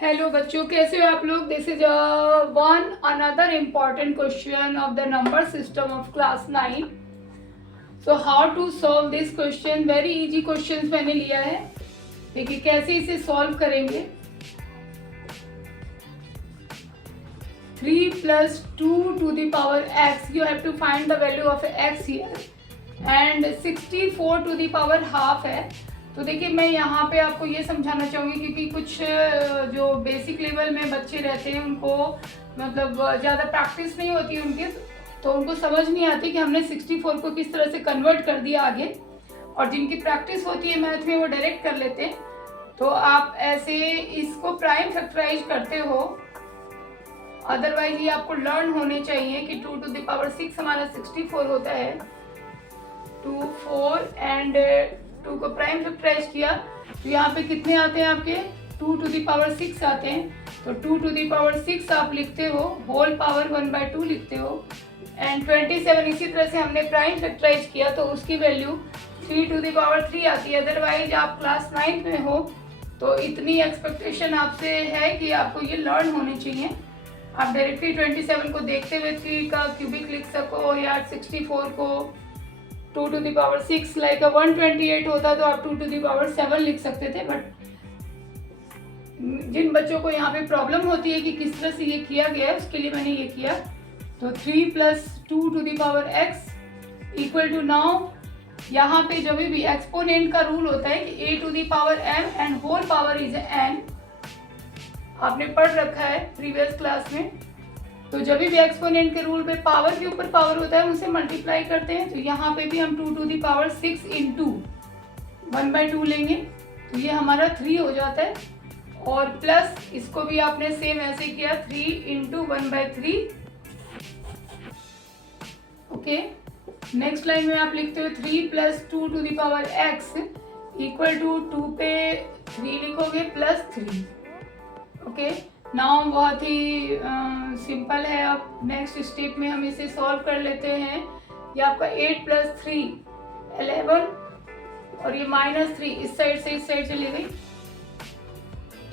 Hello बच्चों, कैसे हो आप लोग। This is one another important question of the number system of class 9। So how to solve this question. Very easy question मैंने लिया है। देखिए कैसे इसे सॉल्व करेंगे। 3 plus 2 to the power x, you have to find the value of x here, and 64 to the power half है। तो देखिए मैं यहाँ पे आपको ये समझाना चाहूँगी क्योंकि कुछ जो बेसिक लेवल में बच्चे रहते हैं उनको मतलब ज़्यादा प्रैक्टिस नहीं होती है उनके, तो उनको समझ नहीं आती कि हमने 64 को किस तरह से कन्वर्ट कर दिया आगे, और जिनकी प्रैक्टिस होती है मैथ में वो डायरेक्ट कर लेते हैं। तो आप ऐसे इसको प्राइम फैक्टराइज करते हो, अदरवाइज ये आपको लर्न होने चाहिए कि 2 to the power 6 हमारा 64 होता है। 2 4 एंड 2 को प्राइम फैक्टराइज किया तो यहाँ पे कितने आते हैं आपके 2 to the power 6 आते हैं। तो 2 to the power 6 आप लिखते हो, होल पावर 1/2 लिखते हो, एंड 27 इसी तरह से हमने प्राइम फैक्टराइज किया तो उसकी वैल्यू 3 to the power 3 आती है। अदरवाइज आप क्लास 9 में हो तो इतनी एक्सपेक्टेशन आपसे है कि आपको ये लर्न होनी चाहिए। आप डायरेक्टली 27 को देखते हुए 3 का क्यूबिक लिख सको, या 64 को 2 to the power 6 लाइक 128 होता तो आप 2 to the power 7 लिख सकते थे। बट जिन बच्चों को यहाँ पे प्रॉब्लम होती है कि किस तरह से ये किया गया है, उसके लिए मैंने ये किया। तो 3 plus 2 to the power x equal to, now यहाँ पे जब भी एक्सपोनेंट का रूल होता है कि a to the power m and whole power is n, आपने पढ़ रखा है प्रीवियस क्लास में। तो जब भी एक्सपोनेंट के रूल पे पावर के ऊपर पावर होता है उसे मल्टीप्लाई करते हैं। तो यहाँ पे भी हम 2 to the power 6 इंटू 1/2 लेंगे तो ये हमारा 3 हो जाता है, और प्लस इसको भी आपने सेम ऐसे किया 3 इंटू 1/3। ओके, नेक्स्ट लाइन में आप लिखते हो 3 plus 2 to the power x equal to 2 पे 3 लिखोगे प्लस 3। ओके, नाउ बहुत ही सिंपल है। अब नेक्स्ट स्टेप में हम इसे सॉल्व कर लेते हैं। ये आपका 8 plus 3 11, और ये -3 इस साइड से इस साइड चली गई,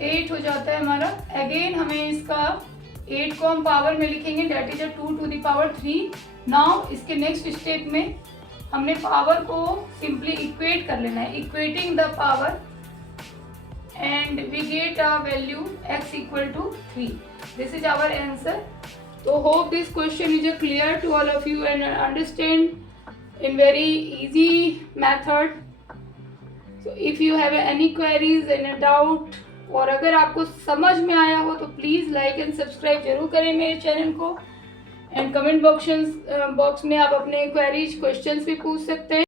8 हो जाता है हमारा। अगेन हमें इसका 8 को हम पावर में लिखेंगे, that is 2 to the power 3। Now इसके नेक्स्ट स्टेप में हमने पावर को सिंपली इक्वेट कर लेना है, equating the power, and we get a value x equal to 3. This is our answer. So hope this question is clear to all of you and understand in very easy method. So if you have any queries and a doubt, और अगर आपको समझ में आया हो तो please like and subscribe जरूर करें मेरे चैनल को, एंड कमेंट बॉक्स में आप अपने क्वेरीज क्वेश्चंस भी पूछ सकते हैं।